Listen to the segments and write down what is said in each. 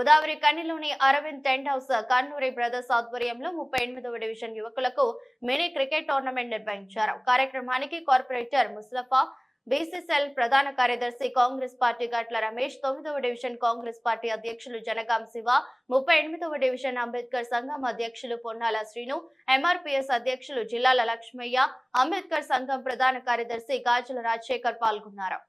Godavari కన్నెలోని Aravind tent house Kannuri brothers ఆధ్వర్యంలో ముప్పై ఎనిమిదవ డివిజన్ యువకులకు మినీ క్రికెట్ టోర్నమెంట్ నిర్వహించారు కార్యక్రమానికి కార్పొరేటర్ ముస్తఫా బీసీసీఎల్ ప్రధాన కార్యదర్శి కాంగ్రెస్ పార్టీ గట్ల రమేష్ తొమ్మిదవ డివిజన్ కాంగ్రెస్ పార్టీ అధ్యక్షులు జనగాం శివ ముప్పై ఎనిమిదవ డివిజన్ అంబేద్కర్ సంఘం అధ్యక్షులు పొన్నాల శ్రీను ఎంఆర్పీఎస్ అధ్యక్షులు జిల్లాల లక్ష్మయ్య అంబేద్కర్ సంఘం ప్రధాన కార్యదర్శి గాజుల రాజశేఖర్ పాల్గొన్నారు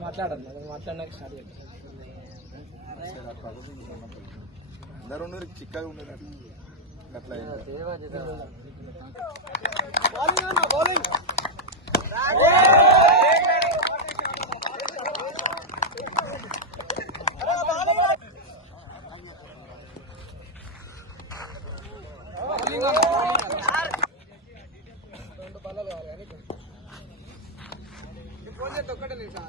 మాట్లాడండి మాట్లాడినాక స్టార్ట్ చేయండి అందరూ ఉన్నారు చిక్కగా ఉండేది ఒక్కటే నిమిషం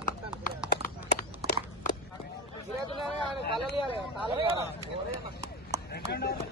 ఆయన కలలియాలి ఇవ్వాలి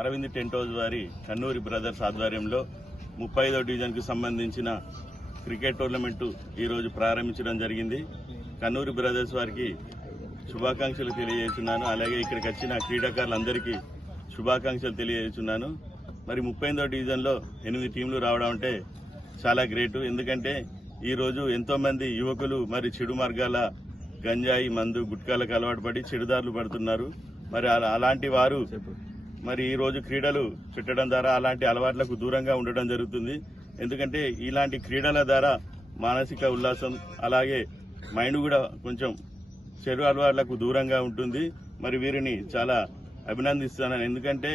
అరవింద్ టెంట్ హౌస్ వారి కన్నూరి బ్రదర్స్ ఆధ్వర్యంలో ముప్పై ఐదో డివిజన్కు సంబంధించిన క్రికెట్ టోర్నమెంటు ఈరోజు ప్రారంభించడం జరిగింది. కన్నూరి బ్రదర్స్ వారికి శుభాకాంక్షలు తెలియజేస్తున్నాను. అలాగే ఇక్కడికి వచ్చిన క్రీడాకారులందరికీ శుభాకాంక్షలు తెలియజేస్తున్నాను. మరి ముప్పై ఎనిమిదో డివిజన్లో ఎనిమిది టీంలు రావడం అంటే చాలా గ్రేట్. ఎందుకంటే ఈరోజు ఎంతోమంది యువకులు మరి చెడు మార్గాల గంజాయి మందు గుట్కాలకు అలవాటు పడి చెడుదారులు పడుతున్నారు. మరి అలా- అలాంటి వారు మరి ఈ రోజు క్రీడలు పెట్టడం ద్వారా అలాంటి అలవాట్లకు దూరంగా ఉండడం జరుగుతుంది. ఎందుకంటే ఇలాంటి క్రీడల ద్వారా మానసిక ఉల్లాసం అలాగే మైండ్ కూడా కొంచెం చెడు అలవాట్లకు దూరంగా ఉంటుంది. మరి వీరిని చాలా అభినందిస్తున్నాను. ఎందుకంటే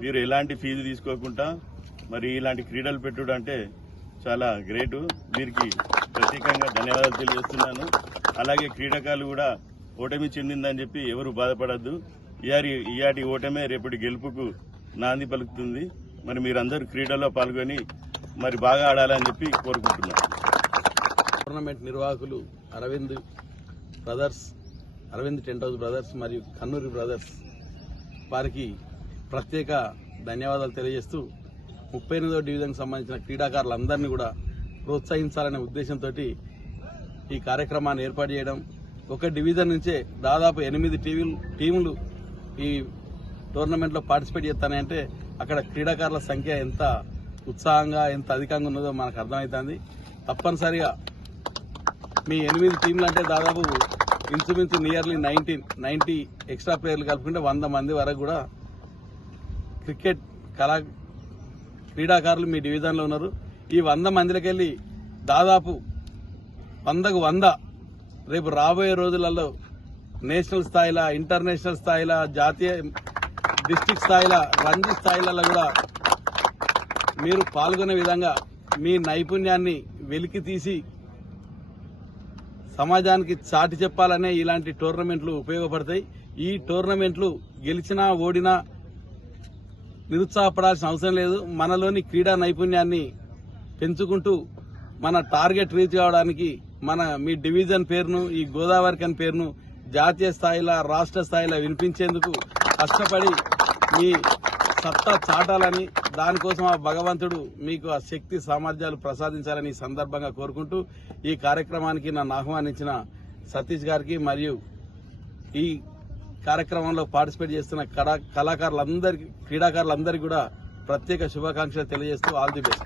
వీరు ఎలాంటి ఫీజు తీసుకోకుండా మరి ఇలాంటి క్రీడలు పెట్టుడు అంటే చాలా గ్రేటు. వీరికి ప్రత్యేకంగా ధన్యవాదాలు తెలియజేస్తున్నాను. అలాగే క్రీడాకారులు కూడా ఓటమి చెందిందని చెప్పి ఎవరు బాధపడద్దు. ఇయారి ఇయాటి ఓటమే రేపటి గెలుపుకు నాంది పలుకుతుంది. మరి మీరందరూ క్రీడల్లో పాల్గొని మరి బాగా ఆడాలని చెప్పి కోరుకుంటున్నాను టోర్నమెంట్ నిర్వాహకులు Aravind brothers Aravind tent house brothers మరియు కన్నూరి బ్రదర్స్ వారికి ప్రత్యేక ధన్యవాదాలు తెలియజేస్తూ ముప్పై ఎనిమిదో డివిజన్కి సంబంధించిన క్రీడాకారులందరినీ కూడా ప్రోత్సహించాలనే ఉద్దేశంతో ఈ కార్యక్రమాన్ని ఏర్పాటు చేయడం. ఒక డివిజన్ నుంచే దాదాపు ఎనిమిది టీవీలు టీములు ఈ టోర్నమెంట్లో పార్టిసిపేట్ చేస్తానంటే అక్కడ క్రీడాకారుల సంఖ్య ఎంత ఉత్సాహంగా ఎంత అధికంగా ఉన్నదో మనకు అర్థమవుతుంది తప్పనిసరిగా మీ ఎనిమిది టీంలు అంటే దాదాపు ఇంచుమించు నియర్లీ నైన్టీన్ నైన్టీ ఎక్స్ట్రా ప్లేయర్లు కలుపుకుంటే వంద మంది వరకు కూడా క్రికెట్ కళా క్రీడాకారులు మీ డివిజన్లో ఉన్నారు. ఈ వంద మందిలకెళ్ళి దాదాపు వందకు వంద రేపు రాబోయే రోజులలో నేషనల్ స్థాయిలో ఇంటర్నేషనల్ స్థాయిలో జాతీయ డిస్టిక్ స్థాయిలో రంజీ స్థాయిలలో కూడా మీరు పాల్గొనే విధంగా మీ నైపుణ్యాన్ని వెలికి తీసి సమాజానికి చాటి చెప్పాలనే ఇలాంటి టోర్నమెంట్లు ఉపయోగపడతాయి. ఈ టోర్నమెంట్లు గెలిచినా ఓడినా నిరుత్సాహపడాల్సిన అవసరం లేదు. మనలోని క్రీడా నైపుణ్యాన్ని పెంచుకుంటూ మన టార్గెట్ రీచ్ కావడానికి మన మీ డివిజన్ పేరును ఈ గోదావరి కని పేరును జాతీయ స్థాయిలో రాష్ట్ర స్థాయిలో వినిపించేందుకు కష్టపడి మీ సత్తా చాటాలని దానికోసం ఆ భగవంతుడు మీకు ఆ శక్తి సామర్థ్యాలు ప్రసాదించాలని ఈ సందర్భంగా కోరుకుంటూ ఈ కార్యక్రమానికి నన్ను ఆహ్వానించిన సతీష్ గారికి మరియు ఈ కార్యక్రమంలో పార్టిసిపేట్ చేస్తున్న కళా కళాకారులందరికీ క్రీడాకారులందరికీ కూడా ప్రత్యేక శుభాకాంక్షలు తెలియజేస్తూ ఆల్ ది బెస్ట్.